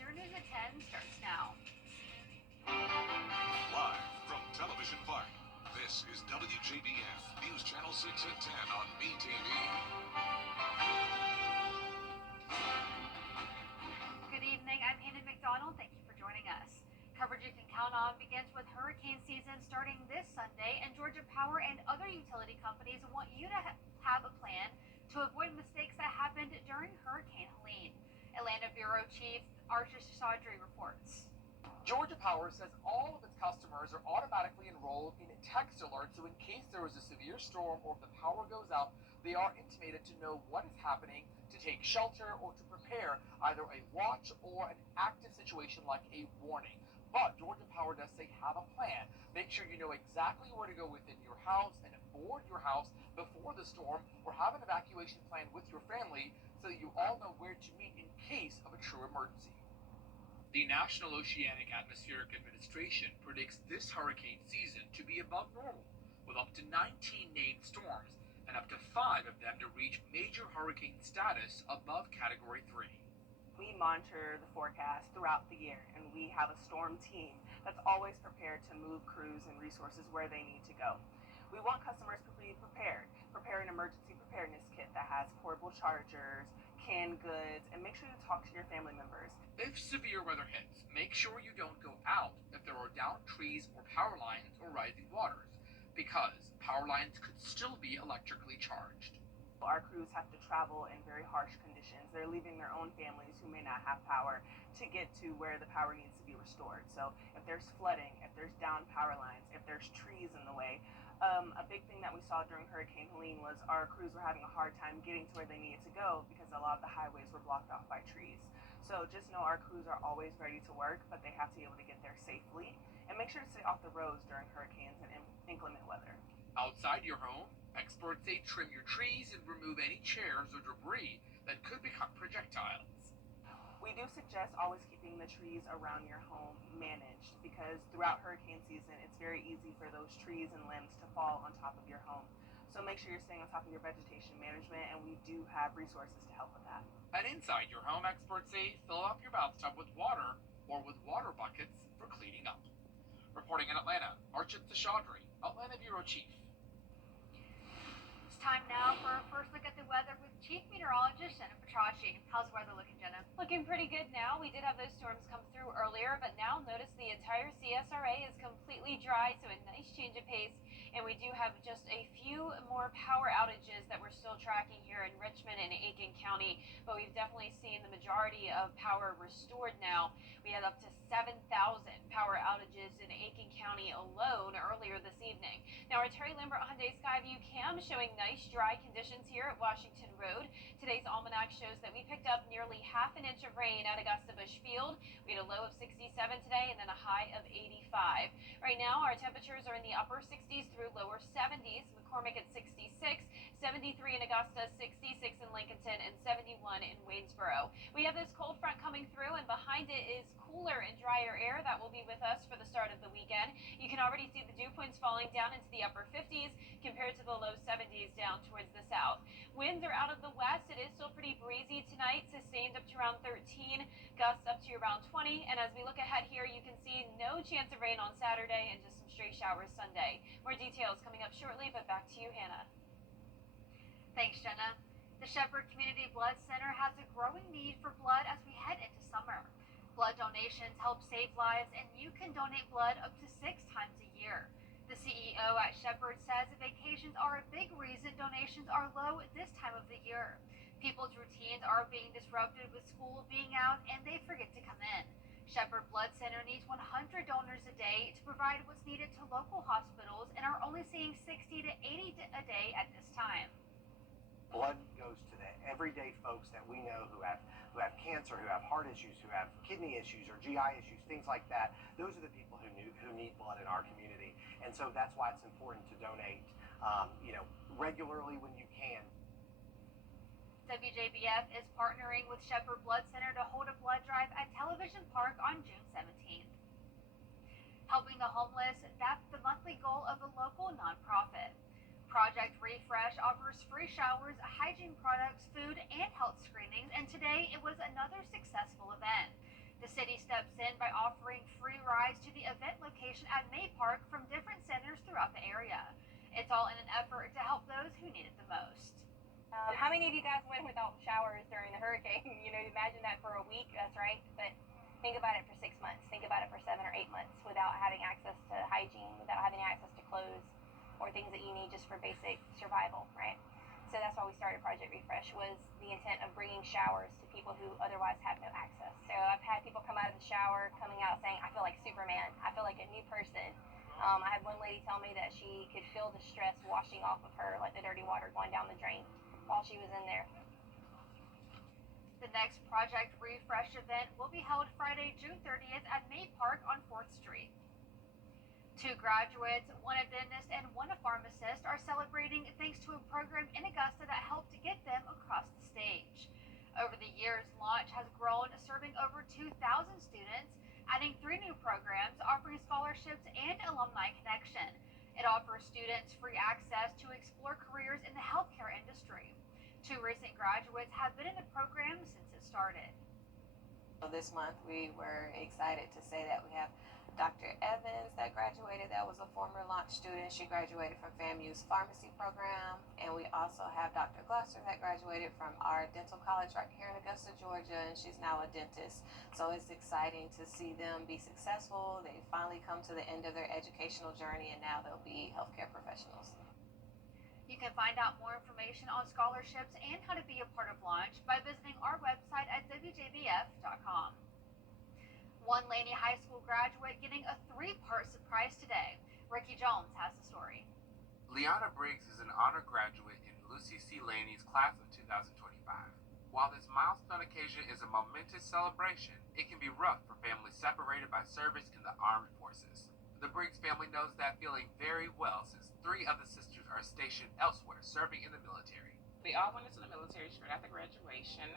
Your News at 10 starts now. Live from Television Park, this is WJBF News Channel 6 at 10 on BTV. Good evening, I'm Hannah McDonald. Thank you for joining us. Coverage you can count on begins with hurricane season starting this Sunday, and Georgia Power and other utility companies want you to have a plan to avoid mistakes that happened during Hurricane Helene. Atlanta Bureau Chief Archer Chaudhry reports. Georgia Power says all of its customers are automatically enrolled in text alerts, so in case there is a severe storm or if the power goes out, they are intimated to know what is happening, to take shelter, or to prepare either a watch or an active situation like a warning. But Georgia Power does say have a plan. Make sure you know exactly where to go within your house and board your house before the storm, or have an evacuation plan with your family so that you all know where to meet in case of a true emergency. The National Oceanic Atmospheric Administration predicts this hurricane season to be above normal, with up to 19 named storms and up to 5 of them to reach major hurricane status above Category 3. We monitor the forecast throughout the year, and we have a storm team that's always prepared to move crews and resources where they need to go. We want customers to be prepared. Prepare an emergency preparedness kit that has portable chargers, canned goods, and make sure you talk to your family members. If severe weather hits, make sure you don't go out if there are downed trees or power lines or rising waters, because power lines could still be electrically charged. Our crews have to travel in very harsh conditions. They're leaving their own families who may not have power to get to where the power needs to be restored. So if there's flooding, if there's downed power lines, if there's trees in the way, a big thing that we saw during Hurricane Helene was our crews were having a hard time getting to where they needed to go because a lot of the highways were blocked off by trees. So just know our crews are always ready to work, but they have to be able to get there safely, and make sure to stay off the roads during hurricanes and inclement weather. Outside your home, experts say trim your trees and remove any chairs or debris that could become projectiles. We do suggest always keeping the trees around your home managed, because throughout hurricane season, it's very easy for those trees and limbs to fall on top of your home. So make sure you're staying on top of your vegetation management, and we do have resources to help with that. And inside your home, experts say fill up your bathtub with water or with water buckets for cleaning up. Reporting in Atlanta, Archer Chaudhry, Atlanta Bureau Chief. It's time now for a first look at the weather with Chief Meteorologist Jenna Petracci. How's the weather looking, Jenna? Looking pretty good now. We did have those storms come through earlier, but now notice the entire CSRA is completely dry, so a nice change of pace. And we do have just a few more power outages that we're still tracking here in Richmond and Aiken County, but we've definitely seen the majority of power restored now. We had up to 7,000 power outages in Aiken County alone earlier this evening. Now, our Terry Lambert Hyundai Skyview cam showing nice dry conditions here at Washington Road. Today's almanac shows that we picked up nearly half an inch of rain at Augusta Busch Field. We had a low of 67 today and then a high of 85. Right now, our temperatures are in the upper 60s through lower 70s. McCormick at 66, 73 in Augusta, 66 in Lincolnton, and 71 in Waynesboro. We have this cold front coming through, and behind it is cooler and drier air that will be with us for the start of the weekend. You can already see the dew points falling down into the upper 50s compared to the low 70s down towards the south. Winds are out of the west. It is still pretty breezy tonight, sustained up to around 13, gusts up to around 20. And as we look ahead here, you can see no chance of rain on Saturday and just some stray showers Sunday. More details coming up shortly, but back to you, Hannah. Thanks, Jenna. The Shepherd Community Blood Center has a growing need for blood as we head into summer. Blood donations help save lives, and you can donate blood up to 6 times a year. The CEO at Shepherd says vacations are a big reason donations are low at this time of the year. People's routines are being disrupted with school being out, and they forget to come in. Shepherd Blood Center needs 100 donors a day to provide what's needed to local hospitals, and are only seeing 60 to 80 a day at this time. Blood goes to the everyday folks that we know who have cancer, who have heart issues, who have kidney issues or GI issues, things like that. Those are the people who need blood in our community, and so that's why it's important to donate, regularly when you can. WJBF is partnering with Shepherd Blood Center to hold a blood drive at Television Park on June 17th. Helping the homeless, that's the monthly goal of the local nonprofit. Project Refresh offers free showers, hygiene products, food, and health screenings, and today it was another successful event. The city steps in by offering free rides to the event location at May Park from different centers throughout the area. It's all in an effort to help those who need it the most. How many of you guys went without showers during the hurricane? Imagine that for a week, that's right. But think about it for 6 months. Think about it for 7 or 8 months without having access to hygiene, without having access to clothes or things that you need just for basic survival, right? So that's why we started Project Refresh, was the intent of bringing showers to people who otherwise have no access. So I've had people come out of the shower, coming out saying, I feel like Superman. I feel like a new person. I had one lady tell me that she could feel the stress washing off of her, like the dirty water going down the drain while she was in there. The next Project Refresh event will be held Friday, June 30th at May Park on 4th Street. 2 graduates, one a dentist and one a pharmacist, are celebrating thanks to a program in Augusta that helped to get them across the stage. Over the years, Launch has grown, serving over 2,000 students, adding 3 new programs, offering scholarships and alumni connection. It offers students free access to explore careers in the healthcare industry. 2 recent graduates have been in the program since it started. This month we were excited to say that we have Dr. Evans that graduated, that was a former Launch student. She graduated from FAMU's pharmacy program. And we also have Dr. Glusser that graduated from our dental college right here in Augusta, Georgia, and she's now a dentist. So it's exciting to see them be successful. They finally come to the end of their educational journey and now they'll be healthcare professionals. You can find out more information on scholarships and how to be a part of Launch by visiting our website at WJBF.com. One Laney High School graduate getting a 3-part surprise today. Ricky Jones has the story. Liana Briggs is an honor graduate in Lucy C. Laney's class of 2025. While this milestone occasion is a momentous celebration, it can be rough for families separated by service in the armed forces. The Briggs family knows that feeling very well since 3 of the sisters are stationed elsewhere serving in the military. They all went into the military straight after graduation.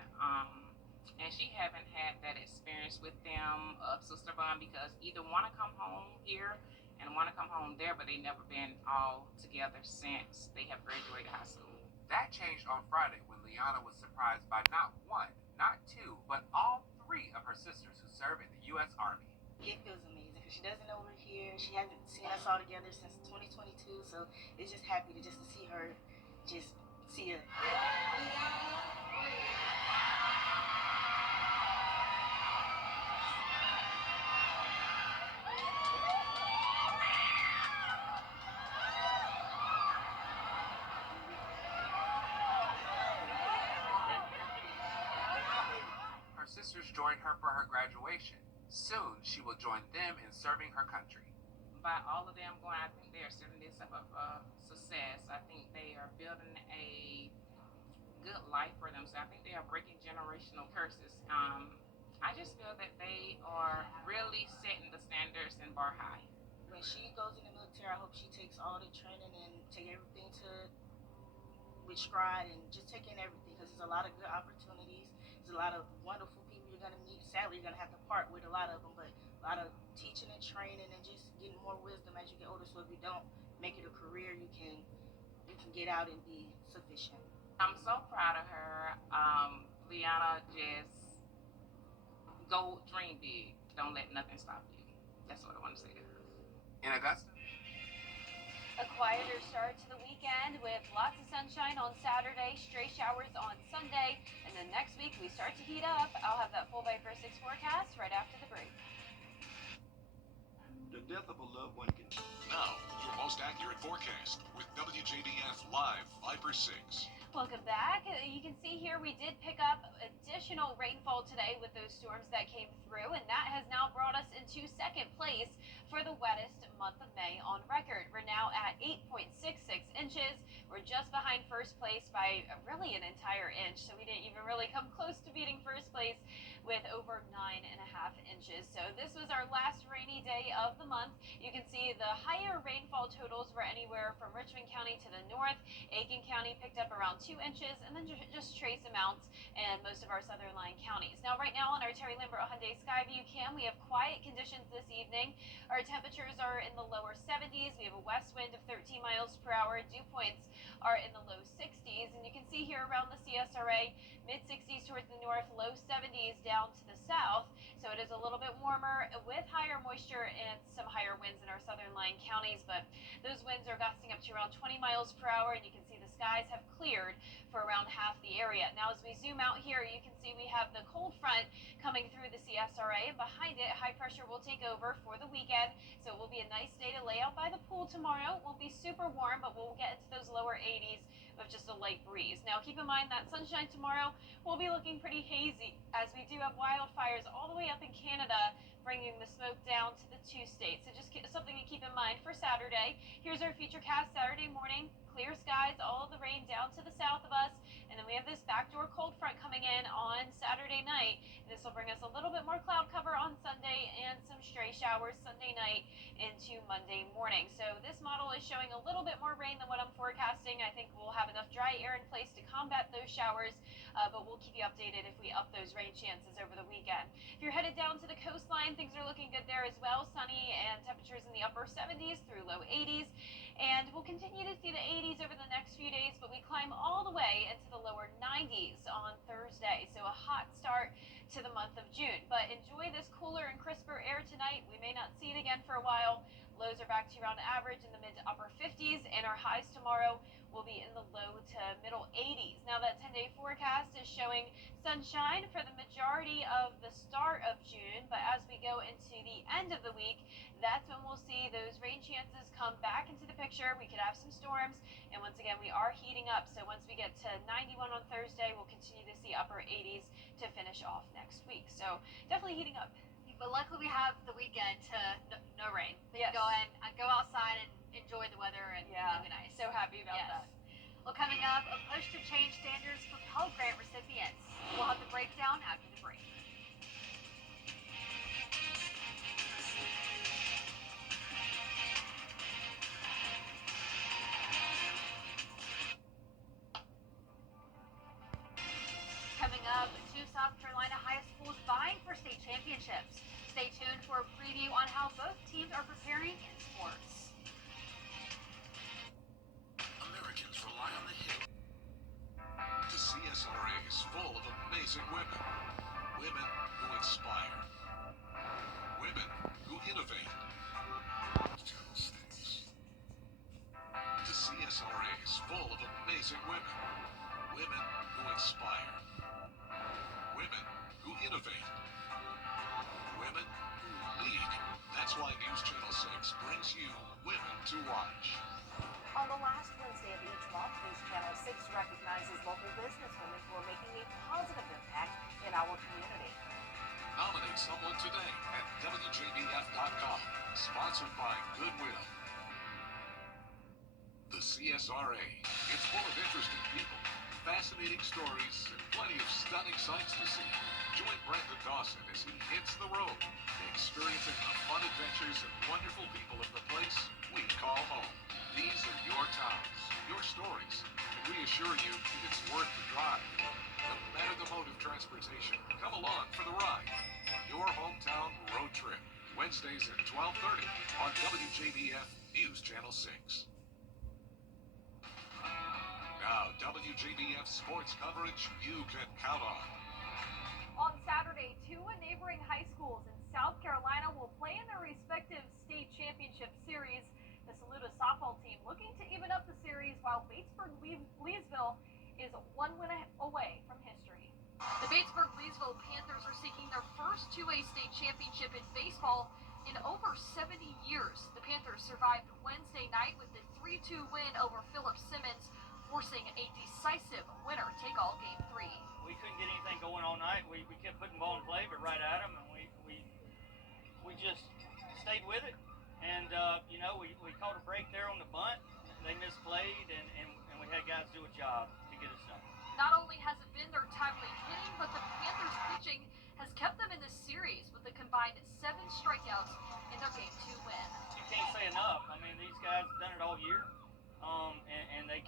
And she haven't had that experience with them of sister bond because either want to come home here and want to come home there, but they never been all together since they have graduated high school. That changed on Friday when Liana was surprised by not 1, not 2, but all 3 of her sisters who serve in the U.S. Army. It feels amazing because she doesn't know we're here. She hasn't seen us all together since 2022, so it's just happy to see her, see her. Sisters joined her for her graduation. Soon, she will join them in serving her country. By all of them going, I think they are setting this up for success. I think they are building a good life for them. So I think they are breaking generational curses. I just feel that they are really setting the standards and bar high. When she goes in the military, I hope she takes all the training and take everything with stride and just take in everything because there's a lot of good opportunities. There's a lot of wonderful people you're going to meet. Sadly, you're going to have to part with a lot of them, but a lot of teaching and training and just getting more wisdom as you get older. So if you don't make it a career, you can get out and be sufficient. I'm so proud of her. Liana, just go dream big. Don't let nothing stop you. That's what I want to say to her. In Augusta, a quieter start to the weekend with lots of sunshine on Saturday, stray showers on Sunday, and then next week we start to heat up. I'll have that full by first 6 forecast right after the break. The death of a loved one can... Now, your most accurate forecast with WJBF Live 5/6. Welcome back. You can see here we did pick up additional rainfall today with those storms that came through, and that has now brought us into second place for the wettest month of May on record. We're now at 8.66 inches. We're just behind first place by really an entire inch, so we didn't even really come close to beating first place with over 9.5 inches. So this was our last rainy day of the month. You can see the higher rainfall totals were anywhere from Richmond County to the north. Aiken County picked up around 2 inches, and then just trace amounts in most of our southern line counties. Now, right now on our Terry Lambert Hyundai Skyview cam, we have quiet conditions this evening. Our temperatures are in the lower 70s. We have a west wind of 13 miles per hour. Dew points are in the low 60s, and you can see here around the CSRA, mid 60s towards the north, low 70s down to the south. So so it is a little bit warmer with higher moisture and some higher winds in our southern lying counties, but those winds are gusting up to around 20 miles per hour, and you can see the skies have cleared for around half the area. Now, as we zoom out here, you can see we have the cold front coming through the CSRA, and behind it, high pressure will take over for the weekend, so it will be a nice day to lay out by the pool tomorrow. It won't be super warm, but we'll get into those lower 80s with just a light breeze. Now, keep in mind that sunshine tomorrow will be looking pretty hazy, as we do have wildfires all the way up in Canada, bringing the smoke down to the 2 states. So just something to keep in mind for Saturday. Here's our futurecast Saturday morning. Clear skies, all of the rain down to the south of us, and then we have this backdoor cold front coming in on Saturday night. This will bring us a little bit more cloud cover on Sunday and some stray showers Sunday night into Monday morning. So this model is showing a little bit more rain than what I'm forecasting. I think we'll have enough dry air in place to combat those showers, but we'll keep you updated if we up those rain chances over the weekend. If you're headed down to the coastline, things are looking good there as well. Sunny and temperatures in the upper 70s through low 80s. And we'll continue to see the 80s over the next few days, but we climb all the way into the lower 90s on Thursday. So a hot start to the month of June. But enjoy this cooler and crisper air tonight. We may not see it again for a while. Lows are back to around average in the mid to upper 50s, and our highs tomorrow will be in the low to middle 80s. Now, that 10-day forecast is showing sunshine for the majority of the start of June, but as we go into the end of the week, that's when we'll see those rain chances come back into the picture. We could have some storms, and once again, we are heating up. So once we get to 91 on Thursday, we'll continue to see upper 80s to finish off next week. So definitely heating up. But luckily we have the weekend to no rain. We Yes. can go outside and enjoy the weather, and it'll be nice. So happy about Yes. that. Well, coming up, a push to change standards for Pell Grant recipients. We'll have the breakdown after the break. Coming up, 2 South Carolina high schools vying for state championships. Stay tuned for a preview on how both teams are preparing in sports. Americans rely on the Hill. The CSRA is full of amazing women. Women who inspire. Women who innovate. Channel 6. The CSRA is full of amazing women. Women who inspire. Women who innovate. Women who lead. That's why News Channel 6 brings you Women to Watch. On the last Wednesday of each month, News Channel 6 recognizes local businesswomen who are making a positive impact in our community. Nominate someone today at WJBF.com. Sponsored by Goodwill. The CSRA. It's full of interesting people, fascinating stories, and plenty of stunning sights to see. Join Brandon Dawson as he hits the road, experiencing the fun adventures and wonderful people of the place we call home. These are your towns, your stories, and we assure you it's worth the drive. No matter the mode of transportation, come along for the ride. Your hometown road trip. Wednesdays at 12:30 on WJBF News Channel 6. Now, WJBF sports coverage you can count on. On Saturday, 2 neighboring high schools in South Carolina will play in their respective state championship series. The Saluda softball team looking to even up the series, while Batesburg-Leesville is 1 win away from history. The Batesburg-Leesville Panthers are seeking their first 2A state championship in baseball in over 70 years. The Panthers survived Wednesday night with a 3-2 win over Philip Simmons, forcing a decisive winner-take-all Game 3. We couldn't get anything going all night. We kept putting ball in play, but right at them, and we just stayed with it. And we caught a break there on the bunt. They misplayed, and we had guys do a job to get us done. Not only has it been their timely hitting, but the Panthers' pitching has kept them in this series with a combined 7 strikeouts in their Game 2 win. You can't say enough. I mean, these guys have done it all year, and they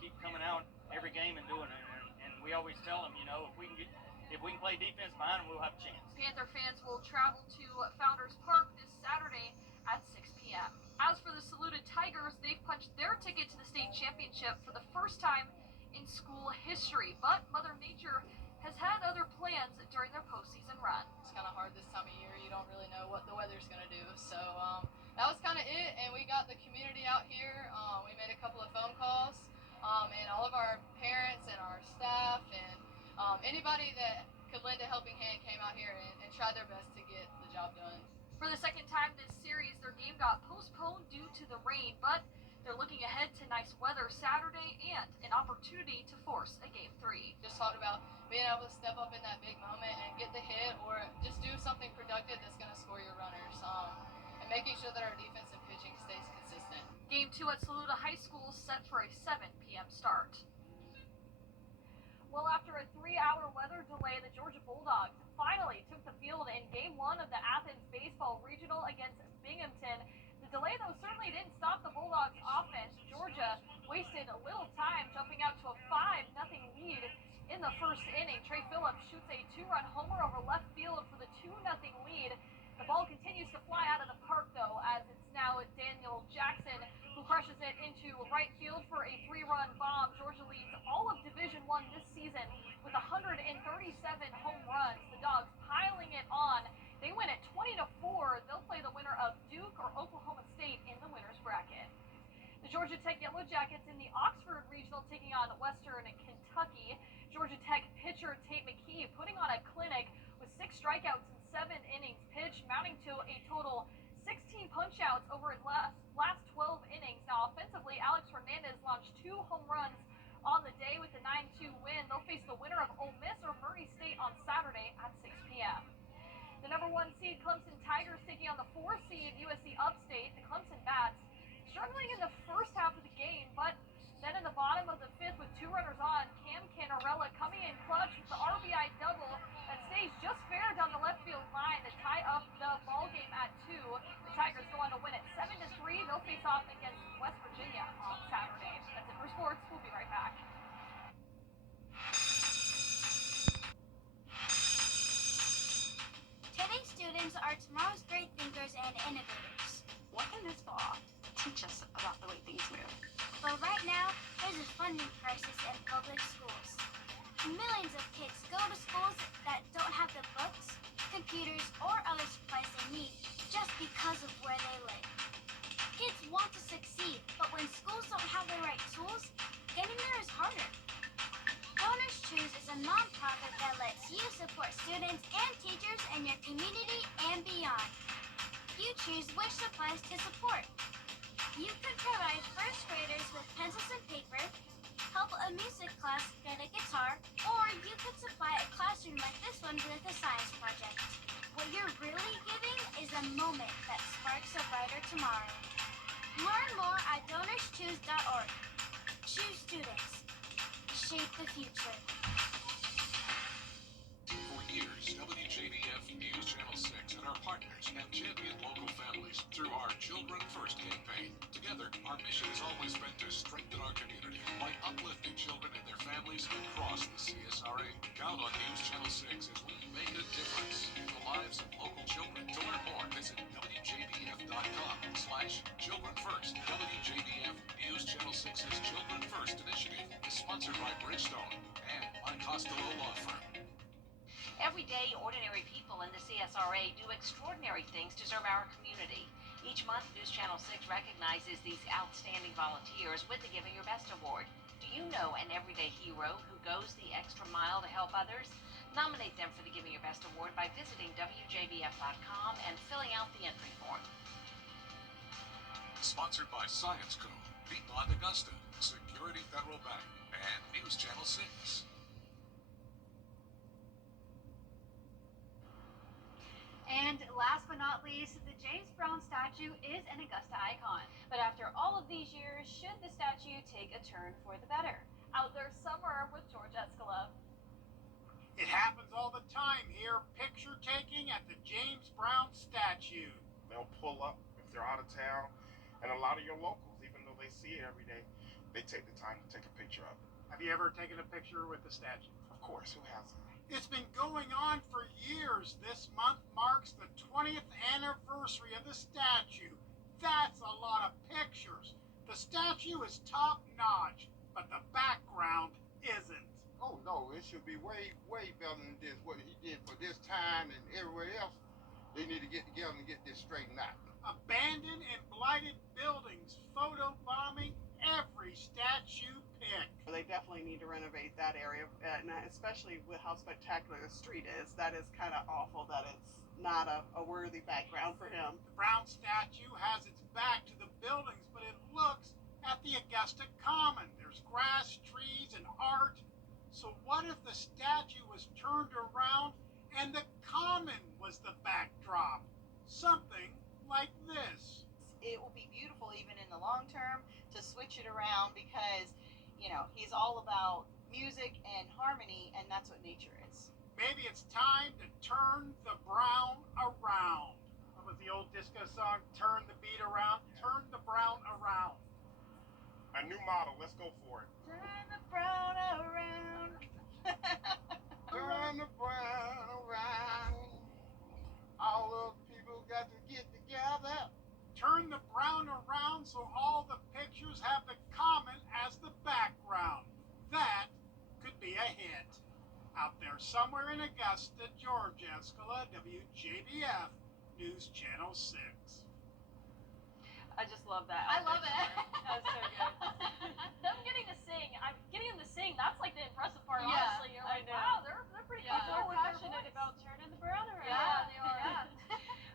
keep coming out every game and doing it. And we always tell them, if we can play defense behind them, we'll have a chance. Panther fans will travel to Founders Park this Saturday at 6 p.m. As for the Saluda Tigers, they've punched their ticket to the state championship for the first time in school history. But Mother Nature has has had other plans during their postseason run. It's kind of hard this time of year. You don't really know what the weather's going to do. So that was kind of it. And we got the community out here. We made a couple of phone calls. And all of our parents and our staff and anybody that could lend a helping hand came out here and tried their best to get the job done. For the second time this series, their game got postponed due to the rain, but they're looking ahead to nice weather Saturday and an opportunity to force a Game 3. Just talked about being able to step up in that big moment and get the hit or just do something productive that's going to score your runners and making sure that our defense and pitching stays consistent. Game 2 at Saluda High School set for a 7 p.m. start. Well, after a 3-hour weather delay, the Georgia Bulldogs finally took the field in Game 1 of the Athens Baseball Regional against Binghamton. The delay, though, certainly didn't stop the Bulldogs' offense. Georgia wasted a little time, jumping out to a 5-0 lead in the first inning. Trey Phillips shoots a 2-run homer over left field for the 2-0 lead. The ball continues to fly out of the park, though, as it's now Daniel Jackson who crushes it into right field for a 3-run bomb. Georgia leads all of Division I this season with 137 home runs. The Dogs piling it on. They win at 20-4. They'll play the winner of Duke or Oklahoma State in the winner's bracket. The Georgia Tech Yellow Jackets in the Oxford Regional taking on Western Kentucky. Georgia Tech pitcher Tate McKee putting on a clinic with 6 strikeouts in 7 innings pitched, mounting to a total 16 punch-outs over his last 12 innings. Now, offensively, Alex Hernandez launched 2 home runs on the day with a 9-2 win. They'll face the winner of Ole Miss or Murray State on Saturday at 6 p.m. The number 1 seed Clemson Tigers taking on the 4 seed USC Upstate. The Clemson Bats struggling in the first half of the game, but then in the bottom of the 5th with 2 runners on, Cam Canarella coming in clutch with the RBI double that stays just fair down the left field line to tie up the ball game at 2. The Tigers go on to win it 7-3. They'll face off against West Virginia on Saturday. That's it for sports. We'll be right back. Today's students are tomorrow's great thinkers and innovators. What can this fall teach us about the way things move? But right now, there's a funding crisis in public schools. Millions of kids go to schools that don't have the books, computers, or other supplies they need just because of where they live. Kids want to succeed, but when schools don't have the right tools, getting there is harder. Donors Choose is a nonprofit that lets you support students and teachers in your community and beyond. You choose which supplies to support. You could provide first graders with pencils and paper, help a music class get a guitar, or you could supply a classroom like this one with a science project. What you're really giving is a moment that sparks a brighter tomorrow. Learn more at DonorsChoose.org. Choose students. Shape the future. For years, WJBF News Channel 6 and our partners have championed local families through our Children First campaign. Together, our mission has always been to strengthen our community by uplifting children and their families across the CSRA. Count on News Channel 6 as we make a difference in the lives of local children. To learn more, visit WJBF.com/Children First. WJBF News Channel 6's Children First initiative is sponsored by Bridgestone and by Costello Law Firm. Every day, ordinary people in the CSRA do extraordinary things to serve our community. Each month, News Channel 6 recognizes these outstanding volunteers with the Giving Your Best Award. Do you know an everyday hero who goes the extra mile to help others? Nominate them for the Giving Your Best Award by visiting WJBF.com and filling out the entry form. Sponsored by Science Co., Piedmont Augusta, Security Federal Bank, and News Channel 6. And last but not least, the James Brown statue is an Augusta icon. But after all of these years, should the statue take a turn for the better? Out there summer with George Escalove. It happens all the time here, picture taking at the James Brown statue. They'll pull up if they're out of town, and a lot of your locals, even though they see it every day, they take the time to take a picture of it. Have you ever taken a picture with the statue? Of course, who hasn't? It's been going on for years. This month marks the 20th anniversary of the statue. That's a lot of pictures. The statue is top notch, but the background isn't. Oh no, it should be way, way better than this. What he did for this time and everywhere else, they need to get together and get this straightened out. Abandoned and blighted buildings, photo bombing every statue pick. They definitely need to renovate that area, and especially with how spectacular the street is. That is kind of awful that it's not a worthy background for him. The Brown statue has its back to the buildings, but it looks at the Augusta Common. There's grass, trees, and art. So what if the statue was turned around and the Common was the backdrop? Something like this. It will be beautiful even in the long term to switch it around because, you know, he's all about music and harmony, and that's what nature is. Maybe it's time to turn the Brown around. What was the old disco song? Turn the beat around, turn the Brown around. A new model. Let's go for it. Turn the Brown around. Turn the Brown around. All of the people got to get together. Turn the Brown around so all the pictures have the Common as the background. That could be a hit. Out there somewhere in Augusta, Georgia, Escala, WJBF, News Channel 6. I just love that. I love it. That's so good. Them getting to sing, getting them to sing, that's like the impressive part, Yeah, honestly. You're I like, know. wow, they're pretty People comfortable are with their passionate voice. about turning the brown around. Yeah, they are. Yeah.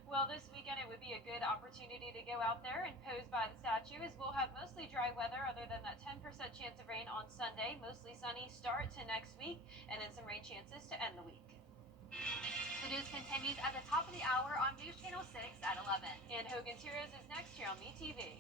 Well, this weekend it would be a good opportunity to go out there and pose by the statue, as we'll have mostly dry weather other than that 10% chance of rain on Sunday. Mostly sunny start to next week, and then some rain chances to end the week. The news continues at the top of the hour on News Channel 6 at 11. And Hogan's Heroes is next here on MeTV.